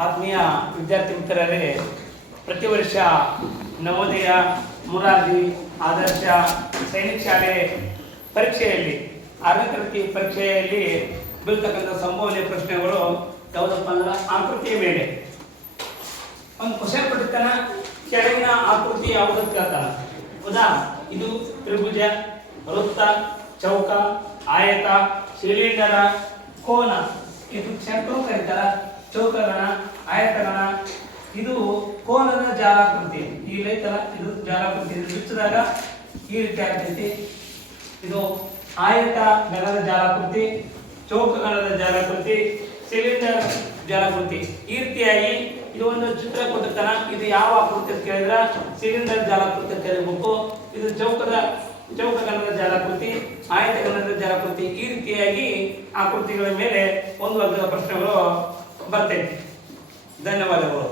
ಆತ್ಮೀಯ ವಿದ್ಯಾರ್ಥಿ ಮಿತ್ರರೇ, ಪ್ರತಿ ವರ್ಷ ನವೋದಯ ಮುರಾರ್ಜಿ ಆದರ್ಶ ಸೈನಿಕ ಶಾಲೆ ಪರೀಕ್ಷೆಯಲ್ಲಿ, ಆರನೇ ಪರೀಕ್ಷೆಯಲ್ಲಿ ಬೀಳ್ತಕ್ಕಂಥ ಸಂಭವನೀಯ ಪ್ರಶ್ನೆಗಳು ಯಾವುದಪ್ಪ ಅಂದ್ರೆ ಆಕೃತಿಯ ಮೇಲೆ. ಒಂದು ಕ್ವಶನ್ ಕೊಟ್ಟಿರ್ತಾನ ಕೆಳಗಿನ ಆಕೃತಿ ಯಾವುದು ಕೇಳ್ತಾನ? ಹೌದಾ ಇದು ತ್ರಿಭುಜ, ವೃತ್ತ, ಚೌಕ, ಆಯತ, ಸಿಲಿಂಡರ, ಕೋನ. ಇದು ಕ್ಷೇತ್ರ ಕರೀತಾರ, ಚೌಕಗಣ ಆಯತಗಣ ಇದು ಕೋಲನ ಜಾಲಾಕೃತಿ. ಈ ಐತಲ್ಲ ಇದು ಜಾಲಾಕೃತಿ. ಬಿಚ್ಚಿದಾಗ ಈ ರೀತಿ ಆಗ್ತೈತಿ. ಇದು ಆಯತ ಗಣದ ಜಾಲಾಕೃತಿ ಚೌಕಗಳ ಜಾಲಾಕೃತಿ, ಸಿಲಿಂಡರ್ ಜಾಲಾಕೃತಿ. ಈ ರೀತಿಯಾಗಿ ಇದು ಒಂದು ಚಿತ್ರ ಕೊಟ್ಟಿರ್ತಾನ. ಇದು ಯಾವ ಆಕೃತಿ ಅಂತ ಕೇಳಿದ್ರ? ಸಿಲಿಂಡರ್ ಜಾಲಾಕೃತಿ ಅಂತ ಕರಿಬೇಕು ಇದು ಚೌಕದ ಚೌಕಗಣದ ಜಾಲಾಕೃತಿ ಆಯತಗಣದ ಜಾಲಾಕೃತಿ. ಈ ರೀತಿಯಾಗಿ ಆಕೃತಿಗಳ ಮೇಲೆ ಒಂದು ವರ್ಗದ ಪ್ರಶ್ನೆಗಳು ಬರ್ತೈತಿ. ಧನ್ಯವಾದಗಳು